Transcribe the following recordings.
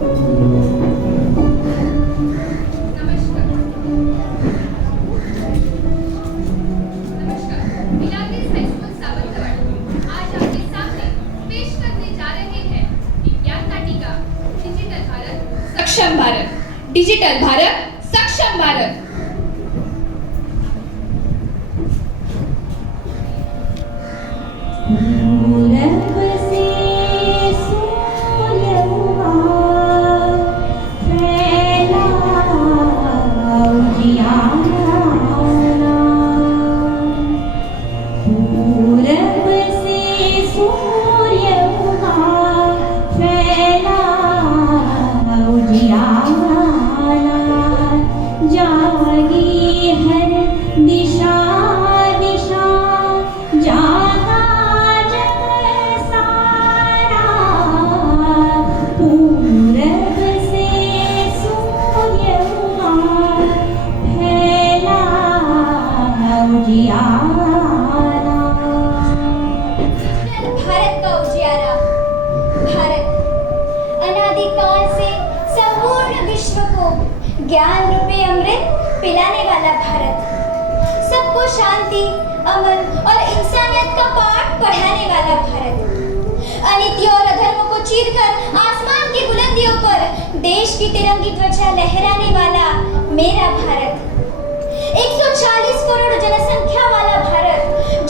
सक्षम भारत, डिजिटल भारत, सक्षम भारत। ज्ञान रूपी अमृत पिलाने वाला भारत, सबको शांति, अमन और इंसानियत का पाठ पढ़ाने वाला भारत, अनीति और अधर्म को चीरकर आसमान की बुलंदियों पर देश की तिरंगी ध्वजा लहराने वाला मेरा भारत, 140 करोड़ जनसंख्या वाला भारत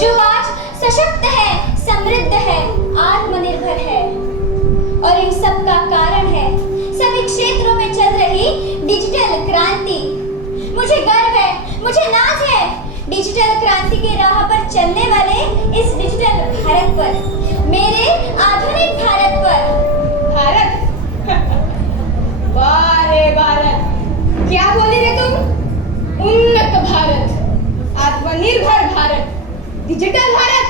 जो आज सशक्त है, समृद्ध है, आत्मनिर्भर है। और इन सब का कारण है सभी क्षेत्रों में चल रही डिजिटल क्रांति। मुझे गर्व है, मुझे नाज है डिजिटल क्रांति के राह पर चलने वाले इस डिजिटल भारत पर, मेरे आधुनिक भारत पर। भारत वाह रे भारत, क्या बोली रे तुम? उन्नत भारत, आत्मनिर्भर भारत, डिजिटल भारत।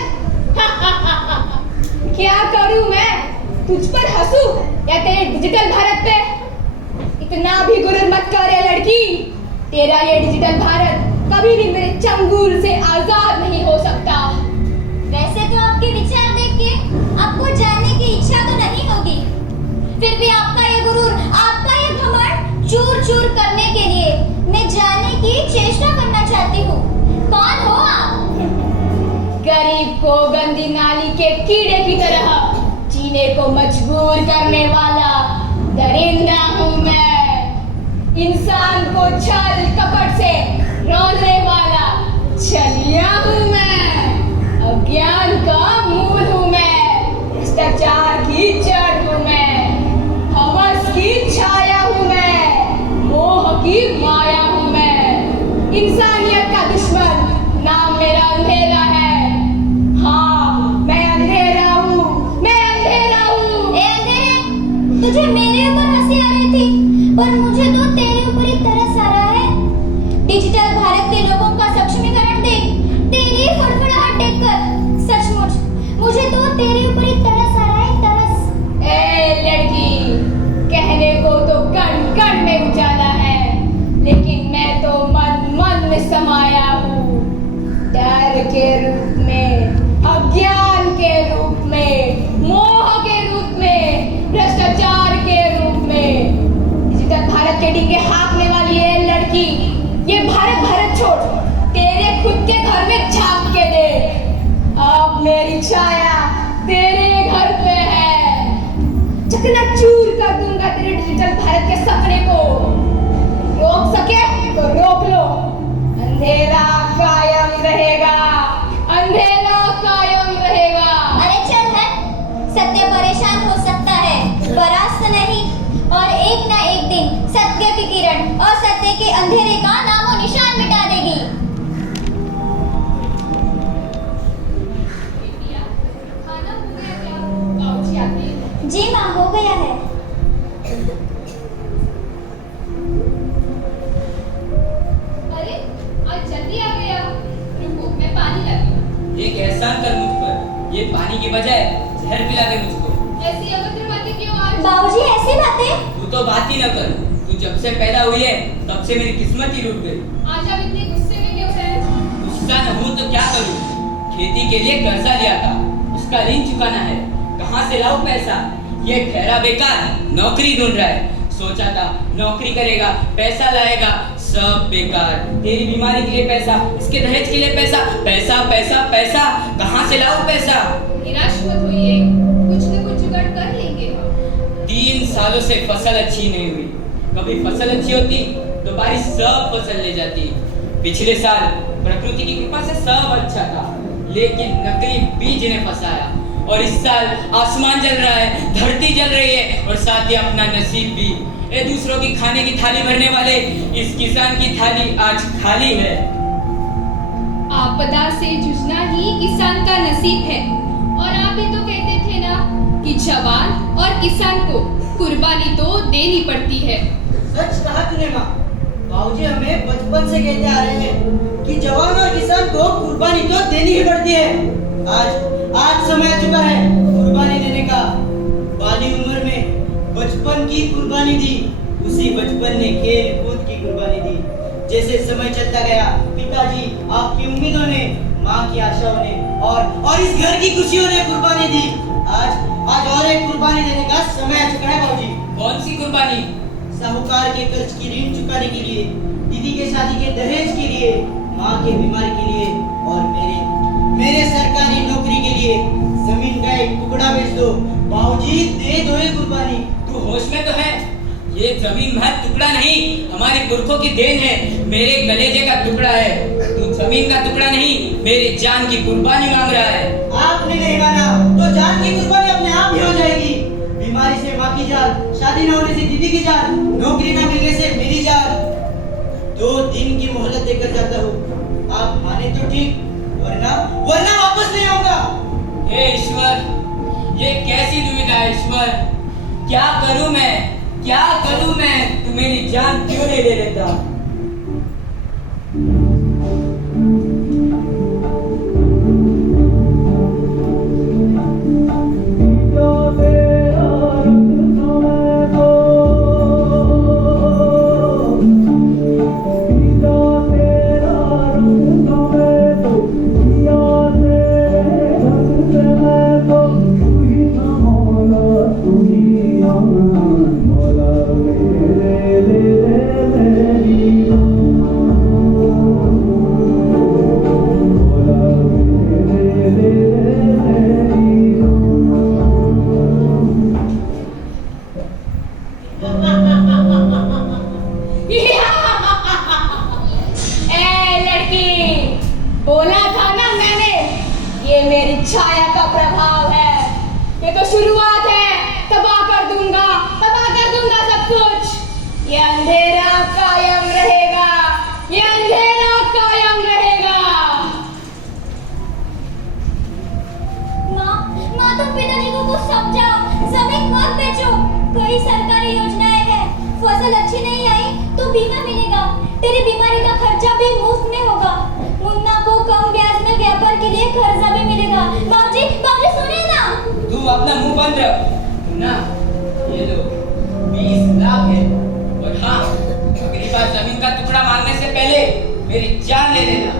क्या करूं मैं, तुझ पर हंसूं या तेरे डिजिटल भारत पे? इतना भी गुरूर मत कर ये लड़की, तेरा ये डिजिटल भारत कभी भी मेरे चंगुल से आजाद नहीं हो सकता। वैसे तो आपके विचार देख के आपको जानने की इच्छा तो नहीं होगी, फिर भी आपका ये गुरूर, आपका ये घमंड चूर चूर करने के लिए मैं जानने की चेष्टा करना चाहती हूँ। कौन हो आप? गरीब को गंदी नाली के कीड़े की तरह जीने को मजबूर करने वाला दरिंदा हूँ मैं। इंसान को छल कपट से रोलने वाला छलिया हूँ मैं। अज्ञान का मूल हूँ मैं, भ्रष्टाचार की जड़ हूँ मैं, हवस की छाया हूँ मैं, मोह की माया हूँ मैं। इंसानियत का दुश्मन नाम मेरा अंधेरा है। हाँ, मैं अंधेरा हूँ, मैं अंधेरा हूँ। ए अंधेरे, तुझे मेरे ऊपर हंसी आ रही थी, पर मुझे तो तेरे ऊपर ही तरस आ रहा है। डिजिटल भारत के लोगों का सक्षमीकरण देख, तेरी फड़फड़ाहट देखकर सचमुच मुझे तो तेरे ऊपर ही तरस आ रहा है, तरस। ए लड़की, कहने को तो कण कण में उजाला है, लेकिन मैं तो मन मन में समाया हूँ। डर के रूप में, अज्ञान के रूप में, मोह के रूप में, भ्रष्टाचार के रूप में। डिजिटल भारत के डींगे हाँकने वाली ये लड़की, ये भारत भारत छोड़ तेरे खुद के घर में झांक के देख। अब मेरी छाया तेरे घर पे है। चकनाचूर कर दूंगा तेरे डिजिटल भारत के सपने को। रोक सके तो रोक लो, अंधेरा कायम रहेगा, अंधेरा कायम रहेगा। अरे चल हट, सत्य परेशान हो सकता है, परास्त नहीं, और एक ना एक दिन सत्य की किरण और सत्य के अंधेरे का नामो निशान मिटा देगी। खाना हो गया क्या? बाबूजी आते हैं। जी माँ, हो गया है। अरे आज जल्दी आ गया। रुको, मैं पानी लाती हूँ। एक एहसान कर मुझ पर, ये पानी के बजाय जहर पिला दे मुझको। ऐसी अभद्र बातें क्यों आज? बाबूजी ऐसी बातें? तू तो बात ही न कर, तू जब से पैदा हुई है तब से मेरी किस्मत ही रुक गई। आज आप इतने गुस्से में क्यों हैं? गुस्सा न हूँ तो क्या करूँ? खेती के लिए कर्जा लिया था, उसका ऋण चुकाना है, कहाँ से लाऊं पैसा? ये ठहरा बेकार नौकरी ढूंढ रहा है। सोचा था नौकरी करेगा, पैसा लाएगा, सब बेकार। तेरी बीमारी के लिए पैसा, इसके दहेज के लिए पैसा, पैसा पैसा पैसा, कहाँ से लाऊं पैसा? निराश मत होइए, कुछ न कुछ जुगाड़ कर लेंगे हम। 3 सालों से फसल अच्छी नहीं हुई। कभी फसल अच्छी होती तो बारिश सब फसल ले जाती। पिछले साल प्रकृति की कृपा से सब अच्छा था, लेकिन नकली बीज ने फंसाया। और इस साल आसमान जल रहा है, धरती जल रही है, और साथ ही अपना नसीब भी। ये दूसरों की खाने की थाली भरने वाले इस किसान की थाली आज खाली है। आपदा से जूझना ही किसान का नसीब है। और आप ही तो कहते थे ना कि जवान और किसान को कुर्बानी तो देनी पड़ती है। सच कहा तूने माँ। बाबूजी हमें बचपन से कहते आ रहे हैं कि जवान और किसान को कुर्बानी तो देनी ही पड़ती है। आज समय आ चुका है कुर्बानी देने का। बाली उम्र में बचपन की कुर्बानी दी, उसी बचपन ने खेल कूद की कुर्बानी दी। जैसे समय चलता गया, पिताजी आपकी उम्मीदों ने, माँ की आशाओं ने और इस घर की खुशियों ने कुर्बानी दी। आज और एक कुर्बानी देने का समय आ चुका है बाबूजी। कौन सी कुर्बानी? साहूकार के कर्ज की ऋण चुकाने के लिए, दीदी के शादी के दहेज के लिए, माँ के बीमारी के लिए और मेरे सरकारी नौकरी के लिए। जमीन का एक टुकड़ा बेच दो बाबूजी, दे दो ये कुर्बानी। तू होश में तो है? ये जमीन महज टुकड़ा नहीं, हमारे पुरखों की देन है, मेरे कलेजे का टुकड़ा है। तू जमीन का टुकड़ा नहीं, मेरी जान की कुर्बानी मांग रहा है। आपने नहीं माना तो जान की कुर्बानी अपने आप ही हो जाएगी। बीमारी से माँ की जान, शादी न होने से दीदी की जान, नौकरी न मिलने से मेरी जान। 2 दिन की मोहलत देकर जाता हूँ, आप माने तो ठीक, वरना वापस नहीं आऊंगा। हे ईश्वर, ये कैसी दुविधा है ईश्वर? क्या करूं मैं? तू मेरी जान क्यों नहीं ले लेता? बोला था ना मैंने, ये मेरी छाया का प्रभाव है। ये तो शुरुआत है, तबाह कर दूंगा सब कुछ। ये अंधेरा कायम रहेगा। माँ तुम पिताजी को कुछ समझाओ, जमीन मत बेचो। कई सरकारी योजनाएं हैं, फसल अच्छी नहीं आई तो बीमा मिलेगा, तेरी बीमारी का खर्चा भी मुफ्त में होगा, मुन्ना को कम ब्याज में व्यापार के लिए कर्जा भी मिलेगा। बाबूजी सुनिए ना। तू अपना मुंह बंद रख। ना, ये लो 20 लाख है। और हाँ, अगली बार जमीन का टुकड़ा मांगने से पहले मेरी जान ले लेना।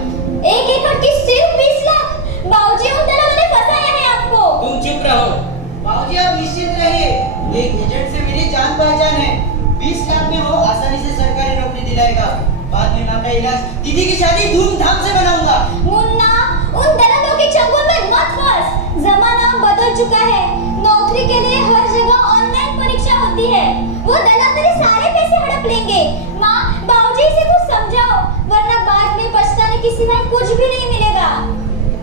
1 एकड़ की सिर्फ 20 लाख? बाबूजी उन दलालों ने फंसाया है आपको। तुम चुप रहो। बाबूजी आप निश्चिंत रहिए, एक एजेंट से मेरी जान पहचान है। 20 लाख में वो आसानी से सरकारी नौकरी दिलाएगा। बाद में मां का इलाज, दीदी की शादी धूमधाम से बनाऊंगा। मुन्ना, उन दलालों के चंगुल में मत फंस। जमाना बदल चुका है, नौकरी के लिए हर जगह ऑनलाइन परीक्षा होती है। वो दलाल तेरे सारे पैसे हड़प लेंगे। माँ, बाबूजी से कुछ समझाओ, वरना बाद में पछताने के सिवाय कुछ भी नहीं मिलेगा।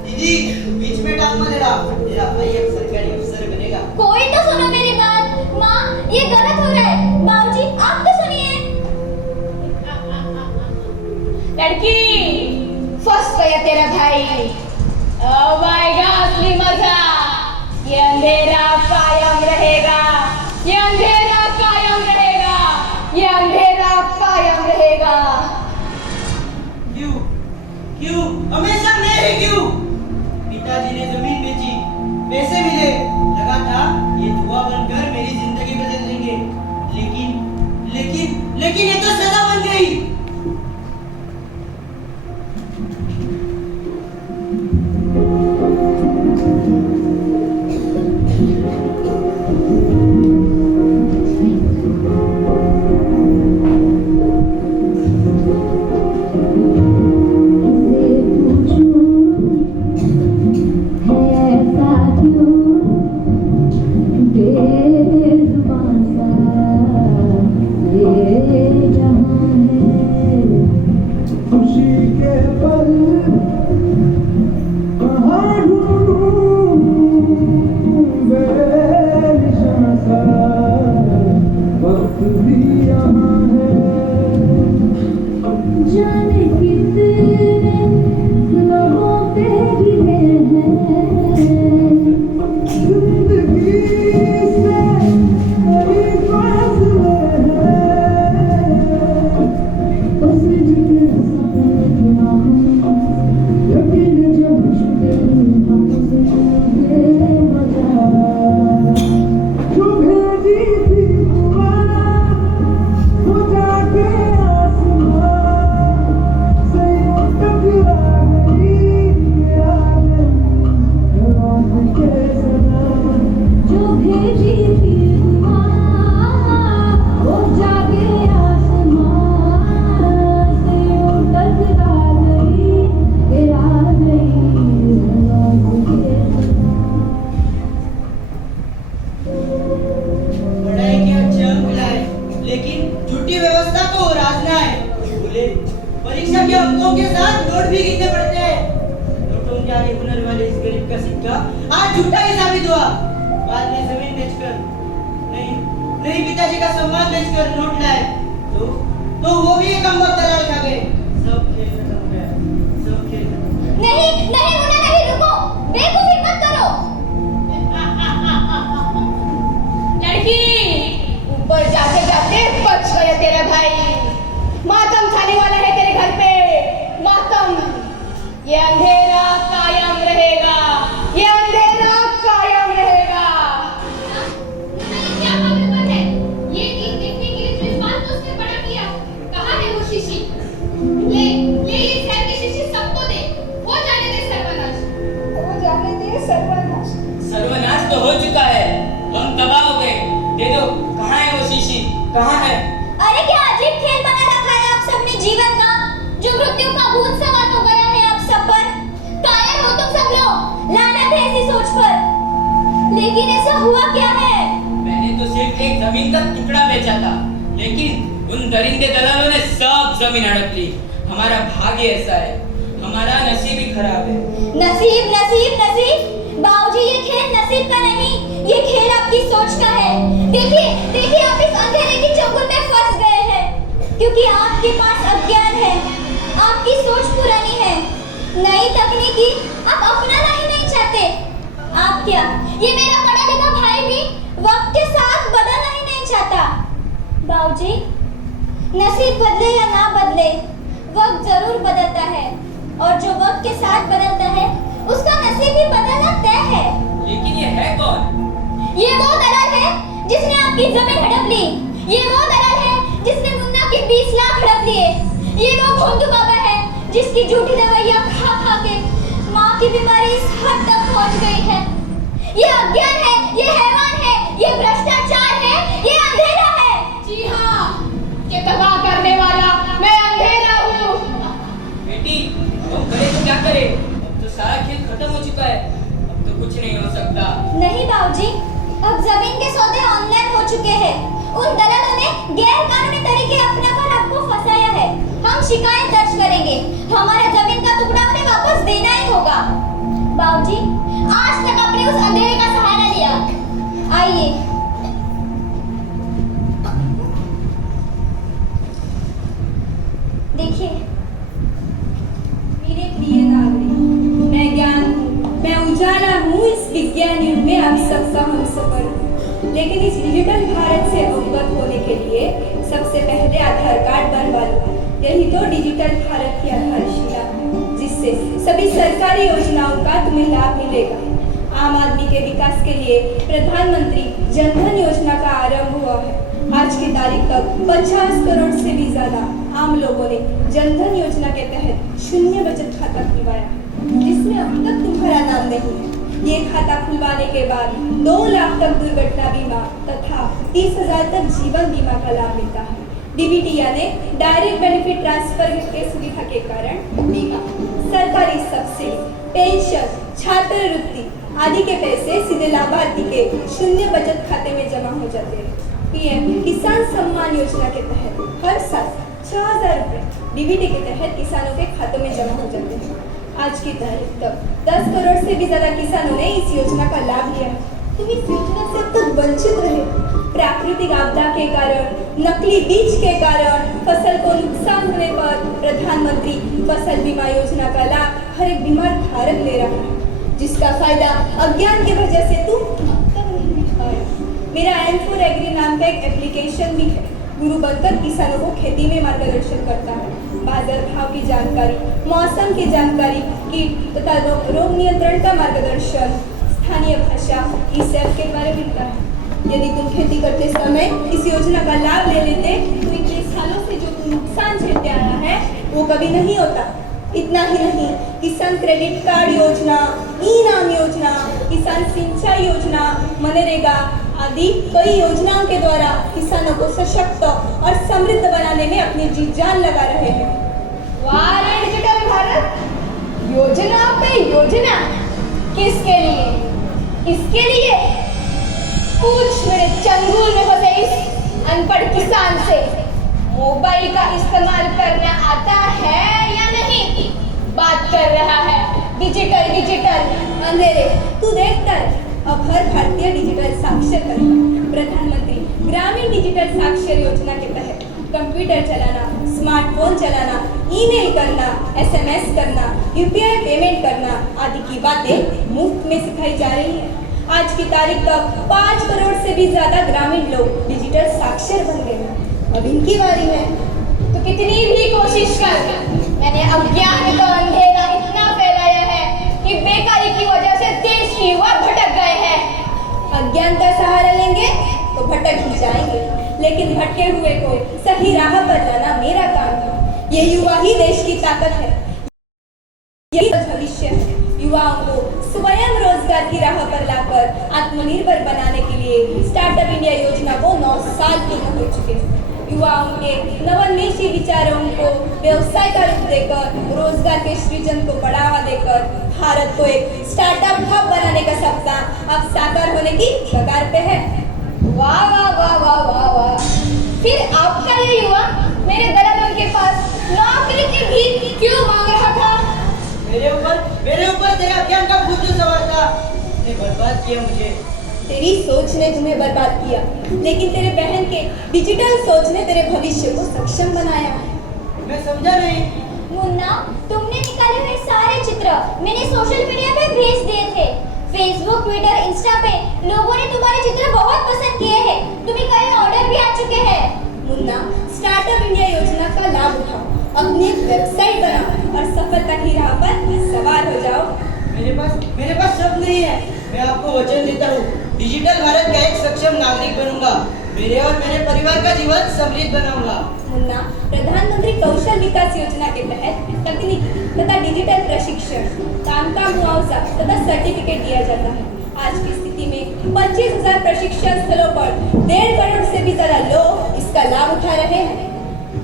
दीदी बीच में टांग मत अड़ा, तेरा भाई अब सरकारी अफसर बनेगा। कोई तो सुनो मेरी बात। माँ, ये गलत हो रहा है। बाबूजी आप तो सुनिए। लड़की, फंस गया तेरा भाई। अब आएगा असली मजा। ये अंधेरा कायम रहेगा। क्यों हमेशा मैं ही क्यों? पिताजी ने जमीन बेची, पैसे मिले, लगा था ये धुआं बनकर मेरी जिंदगी बदल देंगे, लेकिन ये तो सदा बन गई। बच्चे का सम्मान बेचकर लूट लाए तो वो भी एक अम्बक दलाल खा गए। सब खेल खत्म हो गया, सब खेल खत्म हो गया। नहीं नहीं मुन्ना नहीं, रुको, बेवकूफी मत करो। लड़की, ऊपर जाते जाते बच गया तेरा भाई। मातम छाने वाला है तेरे घर पे, मातम। ये अंधेरा कायम रहेगा, ये अंधेरा कायम रहेगा। क्या पागलपन है? ये दिन देखने के लिए विश्वास तो उसने बड़ा किया। कहाँ है वो शीशी? ले ले ये शहर की शीशी सबको दे। वो जाने दे सर्वनाश। वो जाने दे सर्वनाश। सर्वनाश तो हो चुका है, हम तबाह हो गए। दे दो, कहाँ है वो शीशी, कहाँ है? अरे क्या अजीब खेल बना रखा है आप सबने जीवन का, जो मृत्यु का भूत सवार हो गया है आप सब पर। कायर हो तुम सब लोग, लानत है ऐसी सोच पर। लेकिन ऐसा हुआ क्या है? मैंने तो सिर्फ एक जमीन का टुकड़ा बेचा था, लेकिन उन दरिंदे दलालों ने सब जमीन हड़प ली। हमारा भाग्य ऐसा है, हमारा नसीब ही खराब है। नसीब नसीब नसीब, बाबूजी ये खेल नसीब का नहीं, ये खेल आपकी सोच का है। देखिए देखिए आप इस अंधेरे की चंगुल में फंस गए हैं, क्योंकि आपके पास अज्ञान है, आपकी सोच पुरानी है। नई तकनीकी आप अपनाना ही नहीं चाहते। आप क्या, ये मेरा पढ़ा लिखा भाई भी वक्त के साथ बदलना ही नहीं चाहता। बाबूजी, नसीब बदले या ना बदले, वक्त जरूर बदलता है, और जो वक्त के साथ बदलता है उसका नसीब भी बदलना तय है। लेकिन ये है कौन? ये वो दलाल है जिसने आपकी जमीन हड़प ली। ये वो दलाल है जिसने मुन्ना के 20 लाख हड़प लिए। ये वो भोंदू बाबा है जिसकी झूठी दवाइयाँ खा खा के माँ की बीमारी इस हद तक पहुँच गई है। ये अज्ञान है, ये हैवान है, ये भ्रष्टाचार है, ये अंधेरा है। जी हाँ, ये तबाह करने वाला मैं अंधेरा हूँ। बेटी, अब करे तो क्या करे? अब तो सारा खेल खत्म हो चुका है, अब तो कुछ नहीं हो सकता। नहीं बाबूजी, अब जमीन के सौदे ऑनलाइन हो चुके हैं। उन दलालों ने गैर कानूनी तरीके अपनाकर आपको फंसाया है। हम शिकायत दर्ज करेंगे, हमारा जमीन का टुकड़ा उन्हें वापस देना ही होगा। बाबूजी, आज तक आपने उस अंधेरे का सहारा लिया। आइए, देखिए। मेरे प्रिय नागरिक, मैं ज्ञान हूँ, मैं उजाला हूँ इस विज्ञान युग में आप सबका हमसफर हूँ। लेकिन इस डिजिटल भारत से अवगत होने के लिए सबसे पहले आधार कार्ड बनवा लो। यही तो डिजिटल भारत की आधारशिला है, जिससे सभी सरकारी योजनाओं का तुम्हें लाभ मिलेगा। आम आदमी के विकास के लिए प्रधानमंत्री जन धन योजना का आरंभ हुआ है। आज की तारीख तक 50 करोड़ से भी ज्यादा आम लोगों ने जन धन योजना के तहत शून्य बचत खाता खुलवाया, जिसमें अब तक तुम्हारा नाम नहीं है। ये खाता खुलवाने के बाद 2 लाख तक दुर्घटना बीमा तथा 30,000 तक जीवन बीमा का लाभ मिलता है। डीबीटी यानी डायरेक्ट बेनिफिट ट्रांसफर के सुविधा के कारण बीमा, सरकारी सब्सिडी, पेंशन, छात्रवृत्ति आदि के पैसे सीधे लाभार्थी के शून्य बचत खाते में जमा हो जाते हैं। पीएम किसान सम्मान योजना के तहत हर साल 6,000 रुपए डीबीटी के तहत किसानों के खातों में जमा हो जाते हैं। आज की तारीख तक 10 करोड़ से भी ज्यादा किसानों ने इस योजना का लाभ लिया है। तुम इस योजना से अब तक वंचित रहे। प्राकृतिक आपदा के कारण, नकली बीज के कारण फसल को नुकसान होने पर प्रधानमंत्री फसल बीमा योजना का लाभ हर एक बीमार धारक ले रहा है, जिसका फायदा अज्ञान की वजह से तुम अब तक नहीं उठाया। मेरा M4 एग्री नाम का एक एप्लीकेशन भी है, गुरु बनकर किसानों को खेती में मार्गदर्शन करता है। बाजार भाव की जानकारी, मौसम की जानकारी, कीट तथा रोग नियंत्रण का मार्गदर्शन स्थानीय भाषा इस ऐप के द्वारा मिलता है। यदि तुम खेती करते समय इस योजना का लाभ ले लेते तो इतने सालों से जो तुम नुकसान झेलते आया है वो कभी नहीं होता। इतना ही नहीं, किसान क्रेडिट कार्ड योजना, ई-नाम योजना, किसान सिंचाई योजना, मनरेगा आदि कई योजनाओं के द्वारा किसानों को सशक्त और समृद्ध बनाने में अपनी जी जान लगा रहे हैं। वाह रे डिजिटल भारत, योजना पे योजना, किसके लिए? किसके लिए? पूछ मेरे चंगुल में फंसे इस अनपढ़ किसान से, मोबाइल का इस्तेमाल करना आता है या नहीं? बात कर रहा है डिजिटल डिजिटल अंधेरे। तू देख कर, अब हर भारतीय डिजिटल साक्षर करेगा। प्रधानमंत्री ग्रामीण ग्रामीण डिजिटल साक्षर योजना के तहत कंप्यूटर चलाना, स्मार्टफोन चलाना, ईमेल करना, एसएमएस करना, यूपीआई पेमेंट करना आदि की बातें मुफ्त में सिखाई जा रही है। आज की तारीख तक 5 करोड़ से भी ज्यादा ग्रामीण लोग डिजिटल साक्षर बन गए हैं। अब इनकी बारी है। तो कितनी भी कोशिश कर, मैंने अज्ञान का अंधेरा इतना फैलाया है कि बेकारी की वजह से देश के युवा भटक गए हैं। अज्ञान का सहारा लेंगे तो भटक ही जाएंगे, लेकिन भटके हुए को सही राह पर लाना मेरा काम है। ये युवा ही देश की ताकत है, यही भविष्य है। युवाओं को स्वयं रोजगार की राह पर लाकर आत्मनिर्भर बनाने के लिए स्टार्टअप इंडिया योजना को 9 साल पूर्ण हो चुके हैं। युवाओं के नवोन्मेषी विचारों को व्यवसाय का रूप देकर, रोजगार के सृजन को बढ़ावा देकर भारत को एक स्टार्टअप हब बनाने का सपना अब साकार होने की कगार पे है। वाह वाह वाह वाह वाह वाह। फिर आपका ये युवा मेरे दलालों के पास नौकरी की भीख क्यों मांग रहा था? मेरे ऊपर तेरा अज्ञान का भूत जो सवार था, ने बर्बाद किया मुझे। तेरी सोच ने तुम्हें बर्बाद किया, लेकिन तेरे बहन के डिजिटल सोच ने तेरे भविष्य को सक्षम बनाया है। मैं समझा नहीं। मुन्ना, तुमने निकाले हुए सारे चित्र मैंने सोशल मीडिया पे भेज दिए थे। फेसबुक, ट्विटर, इंस्टा पे लोगों ने तुम्हारे चित्र बहुत पसंद किए हैं। तुम्हें कई ऑर्डर भी आ चुके हैं। मुन्ना, स्टार्टअप इंडिया योजना का लाभ उठाओ, अपनी वेबसाइट बनाओ और सफलता की राह पर सवार हो जाओ। मेरे पास सब नहीं है। मैं आपको वचन देता हूँ, डिजिटल भारत का एक सक्षम नागरिक बनूंगा। मेरे और मेरे परिवार का जीवन समृद्ध बनाऊंगा। मुन्ना, प्रधानमंत्री कौशल विकास योजना के तहत तकनीकी तथा डिजिटल प्रशिक्षण, काम का मुआवजा तथा सर्टिफिकेट दिया जाता है। आज की स्थिति में 25,000 प्रशिक्षण स्थलों पर 1.5 करोड़ से भी ज्यादा लोग इसका लाभ उठा रहे हैं।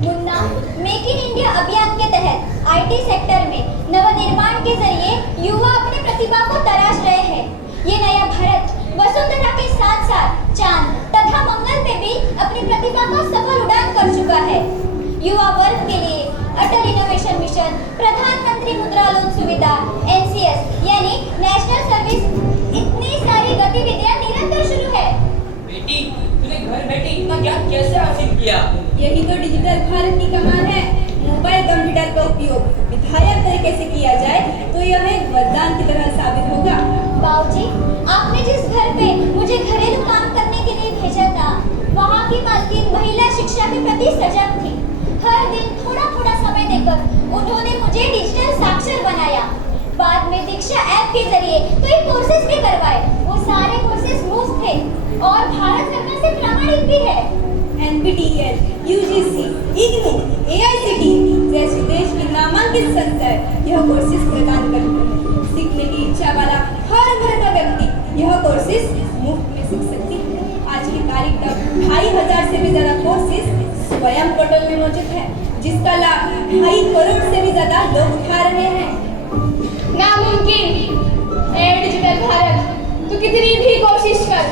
मुन्ना, मेक इन इंडिया अभियान के तहत आईटी सेक्टर में नवनिर्माण के जरिए युवा अपनी प्रतिभा को तराश रहे हैं। ये नया भारत वसुंधरा के साथ साथ चांद तथा मंगल पे भी अपनी प्रतिभा का सफल उड़ान कर चुका है। युवा वर्ग के लिए अटल इनोवेशन मिशन, प्रधानमंत्री मुद्रा लोन सुविधा, NCS यानी नेशनल सर्विस, इतनी सारी गतिविधियां निरंतर शुरू है। बेटी, तूने घर बैठे इतना ज्ञान कैसे हासिल किया? यही तो डिजिटल भारत की कमाल है। मोबाइल कंप्यूटर का उपयोग विधायक तरीके से किया जाए तो यह एक वरदान की तरह साबित होगा। बाबूजी, आपने जिस घर पे मुझे घरेलू काम करने के लिए भेजा था, वहाँ की मालकिन महिला शिक्षा के प्रति सजग थी। हर दिन थोड़ा थोड़ा समय देकर उन्होंने मुझे डिजिटल साक्षर बनाया। बाद में दीक्षा ऐप के जरिए कई कोर्सेज भी करवाए। वो सारे कोर्सेज मुफ्त थे और भारत सरकार से प्रमाणित भी है। NPTEL, UGC, IGNOU, AICTE जैसे देश की नामांकित संस्थाएं यह कोर्सेज प्रदान करती हैं। सीखने की इच्छा वाला हर उम्र का व्यक्ति यह कोर्सेज मुफ्त में सीख सकती है। आज की तारीख तक 2,500 से भी ज्यादा कोर्सेज स्वयं पोर्टल में मौजूद है, जिसका लाभ 2.5 करोड़ से भी ज्यादा लोग उठा रहे हैं। नामुमकिन है डिजिटल भारत। तू कितनी भी कोशिश कर,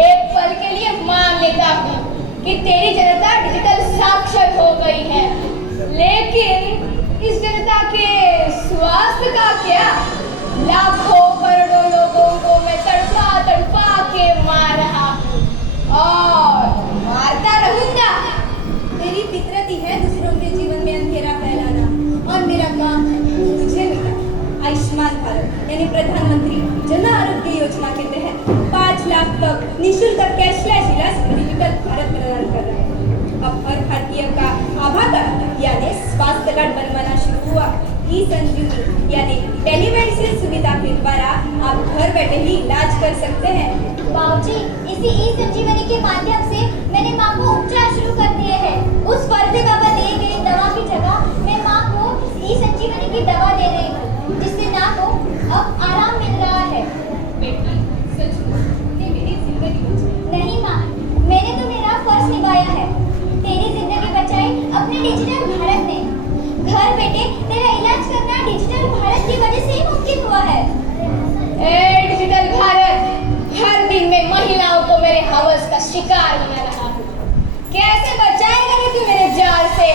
एक पल के लिए मान लेता हूँ कि तेरी जनता डिजिटल साक्षर हो गई है, लेकिन इस जनता के स्वास्थ्य का क्या? लाखों करोड़ों लोगों को मैं तड़पा तड़पा के मार रहा हूँ और मारता रहूंगा। मेरी फितरत ही है दूसरों के जीवन में अंधेरा फैलाना, और मेरा काम तुझे मिला। आयुष्मान भारत यानी प्रधानमंत्री जन आरोग्य योजना के तहत 5 लाख तक निःशुल्क कैशलेस इलाज डिजिटल भारत प्रदान कर रहे हैं। अब हर भारतीय का आभा कार्ड यानी स्वास्थ्य कार्ड बनवाना शुरू हुआ। ई-संजीवनी यानी टेलीमेडिसिन सुविधा के द्वारा आप घर बैठे ही इलाज कर सकते हैं। बाबूजी, इसी ई-संजीवनी के माध्यम से मैंने माँ को उपचार शुरू कर दिए हैं। उस फर्जी बाबा दिए गए दवा की जगह मैं माँ को ई-संजीवनी की दवा दे रही हूँ, जिससे माँ को अब आराम मिल रहा है। बेटी, सच ने मेरी जिंदगी बचाई। नहीं माँ, मैंने तो मेरा फर्ज निभाया है। तेरी जिंदगी बचाई अपने डिजिटल भारत ने। घर बैठे तेरा इलाज करना डिजिटल भारत की वजह से ही मुमकिन हुआ है। ए डिजिटल भारत, हर दिन मैं महिलाओं को मेरे हवस का शिकार बना रहा हूँ। कैसे बचाएगा तू मेरे जाल से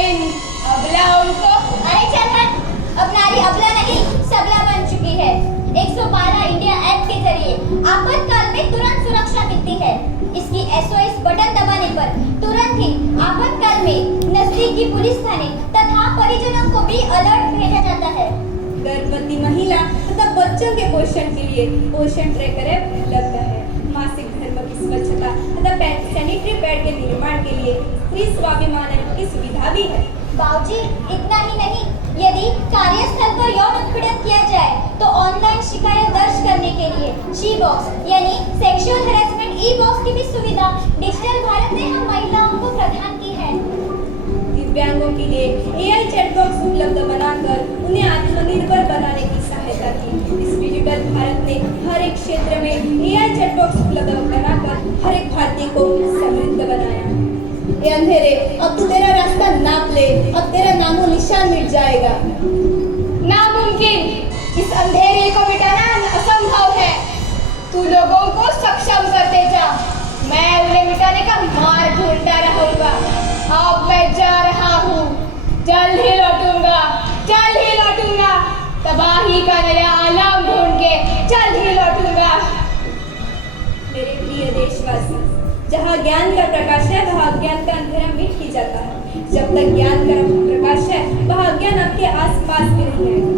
इन अबलाओं को? अरे चल हट, अब नारी अबला नहीं सबला बन चुकी है। 112 इंडिया ऐप के जरिए आपातकाल में तुरंत सुरक्षा मिलती है। इसकी SOS बटन दबाने पर तुरंत ही आपातकाल में नजदीकी पुलिस थाने तथा परिजनों को भी अलर्ट भेजा जाता है। गर्भवती महिला तथा बच्चों के पोषण के लिए पोषण ट्रैकर ऐप उपलब्ध है। मासिक धर्म की स्वच्छता तथा सैनिटरी पैड के निर्माण के लिए स्त्री स्वाभिमान की सुविधा भी है। बाबूजी, इतना ही नहीं, यदि कार्यस्थल पर यौन उत्पीड़न किया जाए तो ऑनलाइन शिकायत दर्ज करने के लिए शी बॉक्स यानी सेक्सुअल हैरेसमेंट ई-बॉक्स की भी सुविधा डिजिटल भारत ने हम महिलाओं को प्रदान की है। दिव्यांगों के लिए AI चैट बॉक्स उपलब्ध बनाकर उन्हें आत्मनिर्भर बनाने की सहायता की। इस डिजिटल भारत ने हर एक क्षेत्र में AI चैट बॉक्स उपलब्ध बनाकर हर एक भारतीय को समृद्ध बनाया। ये अंधेरे, अब तू तेरा रास्ता नाप ले, अब तेरा नामो निशान मिट जाएगा। नामुमकिन, इस अंधेरे को मिटाना असंभव है। तू लोगों को सक्षम करते जा, मैं उन्हें मिटाने का मार्ग ढूंढता रहूंगा। अब मैं जा रहा हूँ, जल्द ही लौटूंगा, जल्द ही लौटूंगा। तबाही का नया आलम ढूंढ के जल्द ही लौटूंगा। मेरे प्रिय देशवासी, जहाँ ज्ञान का प्रकाश है वहाँ अज्ञान का अंधेरा मिट ही जाता है। जब तक ज्ञान का प्रकाश है वहाँ अज्ञान आपके आसपास भी नहीं आएगा।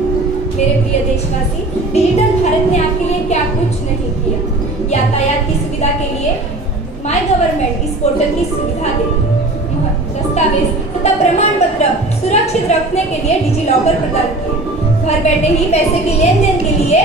मेरे प्रिय देशवासी, डिजिटल भारत ने आपके लिए क्या कुछ नहीं किया। यातायात की सुविधा के लिए माय गवर्नमेंट इस पोर्टल की सुविधा देती है। दस्तावेज तथा प्रमाण पत्र सुरक्षित रखने के लिए डिजी लॉकर प्रदान किए। घर बैठे ही पैसे के लेन देन के लिए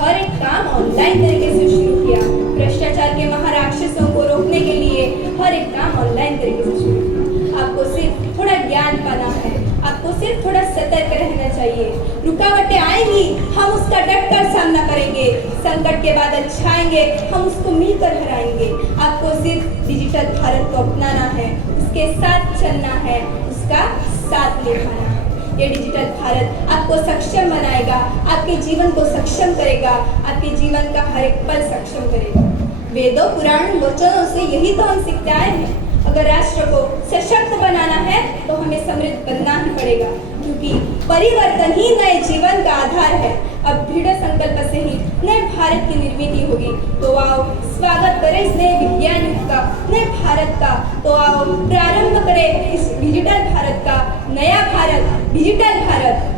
हर एक काम ऑनलाइन तरीके से शुरू किया। भ्रष्टाचार के महाराक्षसों को रोकने के लिए हर एक काम ऑनलाइन तरीके से शुरू किया। आपको सिर्फ थोड़ा ज्ञान पाना है, आपको सिर्फ थोड़ा सतर्क रहना चाहिए। रुकावटें आएंगी, हम उसका डटकर सामना करेंगे। संकट के बादल छाएंगे, हम उसको मिलकर हराएंगे। आपको सिर्फ डिजिटल भारत को अपनाना है, उसके साथ चलना है, उसका साथ निभाना है। ये डिजिटल भारत आपको सक्षम बनाएगा, आपके जीवन को सक्षम करेगा, आपके जीवन का हर एक पल सक्षम करेगा। वेदों पुराणों वचनों से यही तो हम सीखते आए हैं। अगर राष्ट्र को सशक्त बनाना है तो हमें समृद्ध बनना ही पड़ेगा, क्योंकि परिवर्तन ही नए जीवन का आधार है। अब दृढ़ संकल्प से ही नए भारत की निर्मिति होगी। तो आओ स्वागत करें इस नए विज्ञान युग का, नए भारत का। तो आओ प्रारंभ करें इस डिजिटल भारत का, नया भारत, डिजिटल भारत।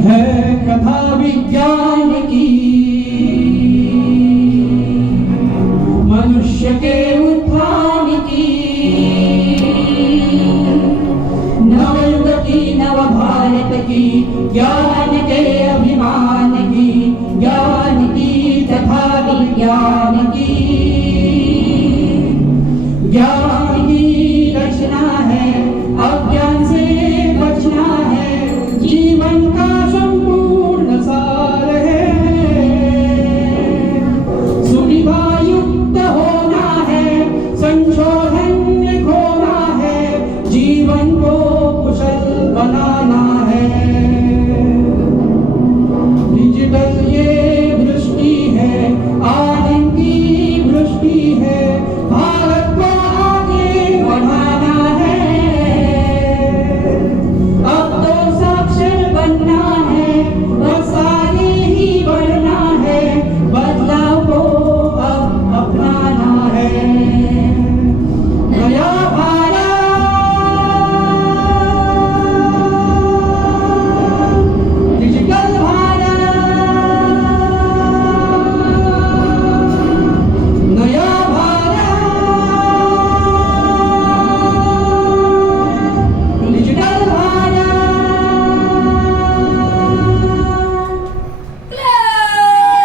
है कथा विज्ञान